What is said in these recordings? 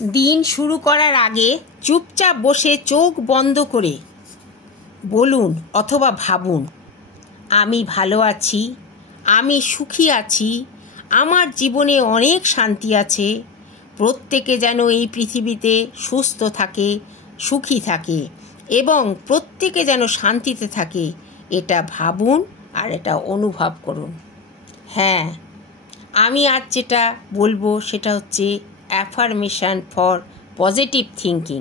দিন শুরু করার আগে চুপচাপ বসে চোখ বন্ধ করে বলুন অথবা ভাবুন, আমি ভালো আছি, আমি সুখী আছি, আমার জীবনে অনেক শান্তি আছে। প্রত্যেকে যেন এই পৃথিবীতে সুস্থ থাকে, সুখী থাকে এবং প্রত্যেকে যেন শান্তিতে থাকে, এটা ভাবুন আর এটা অনুভব করুন। হ্যাঁ, আমি আজ যেটা বলবো সেটা হচ্ছে affirmation for positive thinking.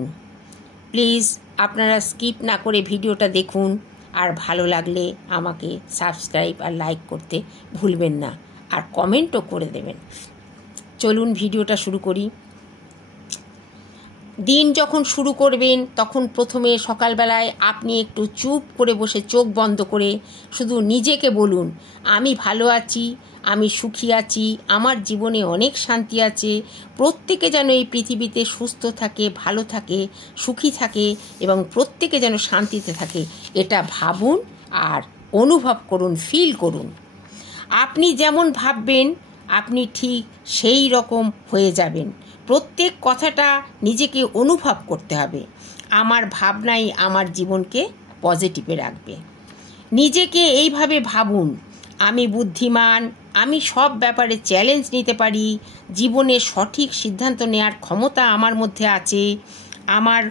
Please আপনারা স্কিপ না করে ভিডিওটা দেখুন, আর ভালো লাগলে আমাকে সাবস্ক্রাইব আর লাইক করতে ভুলবেন না, আর কমেন্টও করে দেবেন। চলুন ভিডিওটা শুরু করি। দিন যখন শুরু করবেন তখন প্রথমে সকালবেলায় আপনি একটু চুপ করে বসে চোখ বন্ধ করে শুধু নিজেকে বলুন, আমি ভালো আছি, আমি সুখী আছি, আমার জীবনে অনেক শান্তি আছে। প্রত্যেকে যেন এই পৃথিবীতে সুস্থ থাকে, ভালো থাকে, সুখী থাকে এবং প্রত্যেকে যেন শান্তিতে থাকে, এটা ভাবুন আর অনুভব করুন, ফিল করুন। আপনি যেমন ভাববেন আপনি ঠিক সেই রকম হয়ে যাবেন। প্রত্যেক কথাটা নিজেকে অনুভব করতে হবে। আমার ভাবনাই আমার জীবনকে পজিটিভে রাখবে। নিজেকে এইভাবে ভাবুন, আমি বুদ্ধিমান, আমি সব ব্যাপারে চ্যালেঞ্জ নিতে পারি, জীবনে সঠিক সিদ্ধান্ত নেওয়ার ক্ষমতা আমার মধ্যে আছে, আমার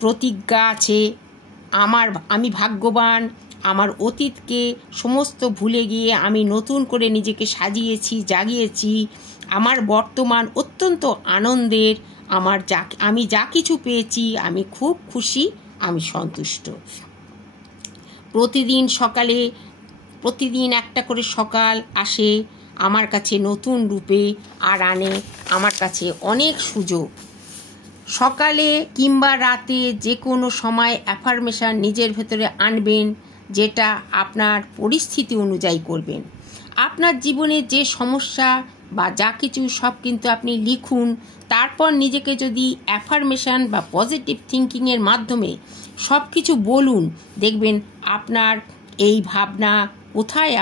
প্রতিজ্ঞা আছে, আমি ভাগ্যবান, আমার অতীতকে সমস্ত ভুলে গিয়ে আমি নতুন করে নিজেকে সাজিয়েছি, জাগিয়েছি, আমার বর্তমান অত্যন্ত আনন্দের, আমি যা কিছু পেয়েছি আমি খুব খুশি, আমি সন্তুষ্ট। প্রতিদিন একটা করে সকাল আসে আমার কাছে নতুন রূপে আর আনে আমার কাছে অনেক সুযোগ। সকালে কিংবা রাতে যে কোনো সময় অ্যাফার্মেশন নিজের ভেতরে আনবেন, যেটা আপনার পরিস্থিতি অনুযায়ী করবেন। আপনার জীবনে যে সমস্যা বা যা কিছু সব কিন্তু আপনি লিখুন, তারপর নিজেকে যদি অ্যাফার্মেশন বা পজিটিভ থিঙ্কিংয়ের মাধ্যমে সব কিছু বলুন, দেখবেন আপনার এই ভাবনা কোথায়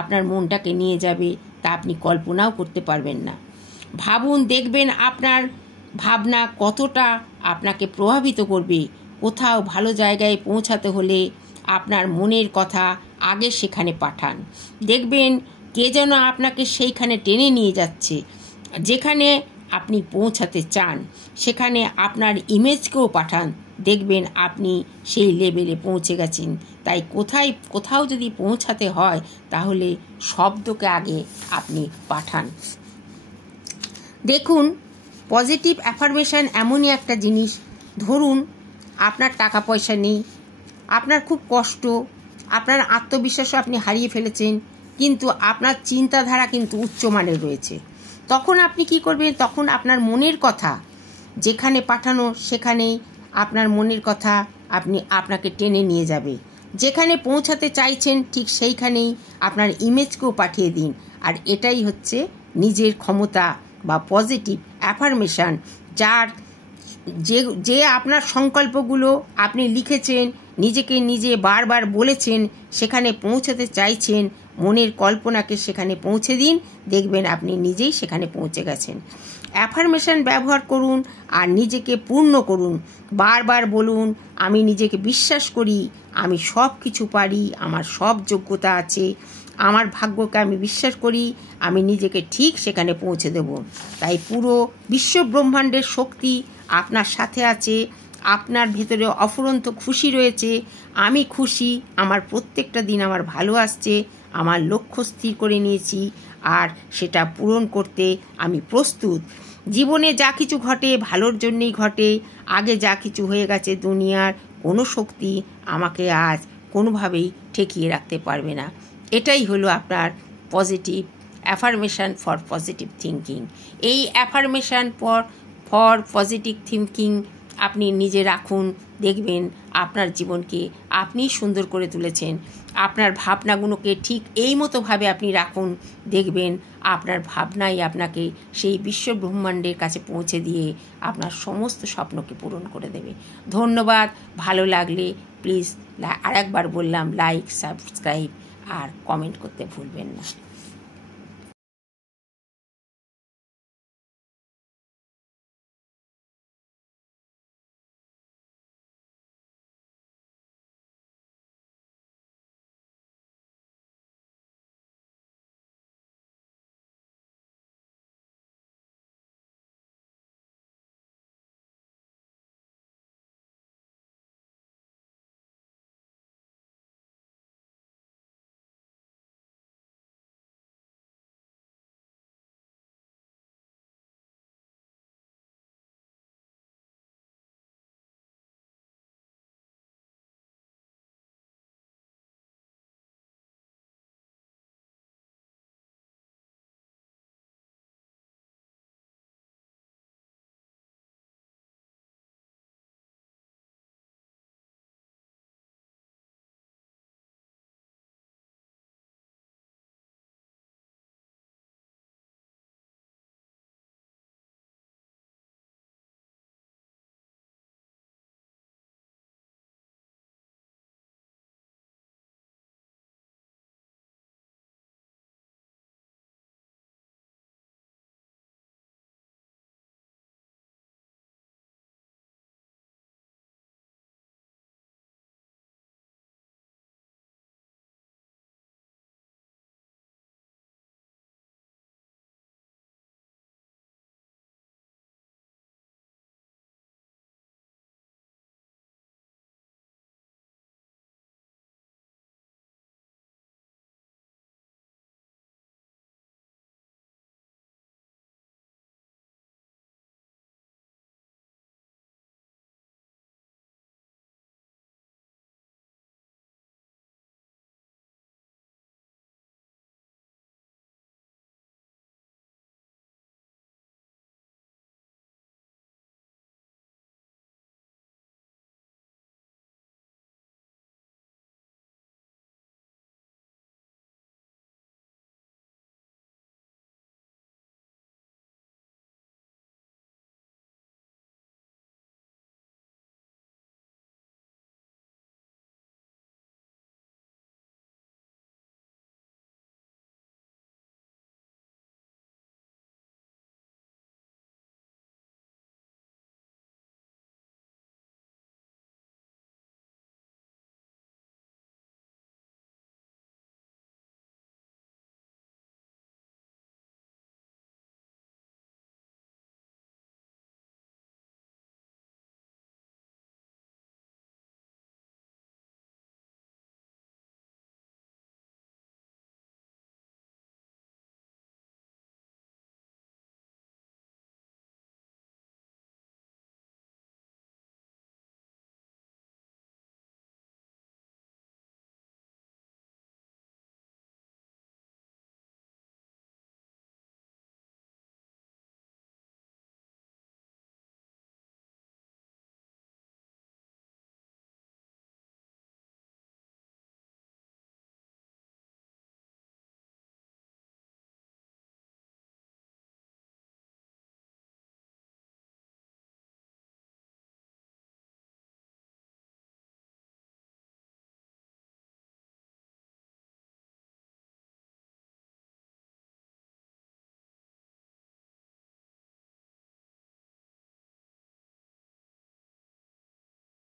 আপনার মনটাকে নিয়ে যাবে তা আপনি কল্পনাও করতে পারবেন না। ভাবুন, দেখবেন আপনার ভাবনা কতটা আপনাকে প্রভাবিত করবে। কোথাও ভালো জায়গায় পৌঁছাতে হলে আপনার মনের কথা আগে সেখানে পাঠান, দেখবেন কে যেন আপনাকে সেইখানে টেনে নিয়ে যাচ্ছে। যেখানে আপনি পৌঁছাতে চান সেখানে আপনার ইমেজকেও পাঠান, দেখবেন আপনি সেই লেভেলে পৌঁছে গেছেন। তাই কোথাও যদি পৌঁছাতে হয় তাহলে শব্দকে আগে আপনি পাঠান। দেখুন, পজিটিভ অ্যাফার্মেশন এমনই একটা জিনিস, ধরুন আপনার টাকা পয়সা নেই, আপনার খুব কষ্ট, আপনার আত্মবিশ্বাসও আপনি হারিয়ে ফেলেছেন, কিন্তু আপনার চিন্তাধারা কিন্তু উচ্চমানের রয়েছে। তখন আপনি কি করবেন? তখন আপনার মনের কথা যেখানে পাঠানো সেখানেই আপনার মনের কথা আপনাকে টেনে নিয়ে যাবে। যেখানে পৌঁছাতে চাইছেন ঠিক সেইখানেই আপনার ইমেজকেও পাঠিয়ে দিন। আর এটাই হচ্ছে নিজের ক্ষমতা বা পজিটিভ অ্যাফার্মেশন, যে আপনার সংকল্পগুলো আপনি লিখেছেন, নিজেকে নিজে বারবার বলেছেন, সেখানে পৌঁছাতে চাইছেন, মনের কল্পনাকে সেখানে পৌঁছে দিন, দেখবেন আপনি নিজেই সেখানে পৌঁছে গেছেন। অ্যাফার্মেশন ব্যবহার করুন আর নিজেকে পূর্ণ করুন। বারবার বলুন, আমি নিজেকে বিশ্বাস করি, আমি সব কিছু পারি, আমার সব যোগ্যতা আছে, আমার ভাগ্যকে আমি বিশ্বাস করি, আমি নিজেকে ঠিক সেখানে পৌঁছে দেব। তাই পুরো বিশ্ব ব্রহ্মাণ্ডের শক্তি আপনার সাথে আছে, আপনার ভেতরে অফুরন্ত খুশি রয়েছে। আমি খুশি, আমার প্রত্যেকটা দিন আমার ভালো আসছে, আমার লক্ষ্য স্থির করে নিয়েছি আর সেটা পূরণ করতে আমি প্রস্তুত। জীবনে যা কিছু ঘটে ভালোর জন্যই ঘটে। আগে যা কিছু হয়ে গেছে, দুনিয়ার কোনো শক্তি আমাকে আজ কোনোভাবেই ঠেকিয়ে রাখতে পারবে না। এটাই হলো আপনার positive affirmation for positive thinking. এই অ্যাফার্মেশন ফর পজিটিভ থিঙ্কিং আপনি নিজে রাখুন, দেখবেন আপনার জীবনকে আপনি সুন্দর করে তুলেছেন। আপনার ভাবনাগুলোকে ঠিক এই মতোভাবে আপনি রাখুন, দেখবেন আপনার ভাবনাই আপনাকে সেই বিশ্ব ব্রহ্মাণ্ডের কাছে পৌঁছে দিয়ে আপনার সমস্ত স্বপ্নকে পূরণ করে দেবে। ধন্যবাদ। ভালো লাগলে প্লিজ আরেকবার বললাম, লাইক, সাবস্ক্রাইব আর কমেন্ট করতে ভুলবেন না।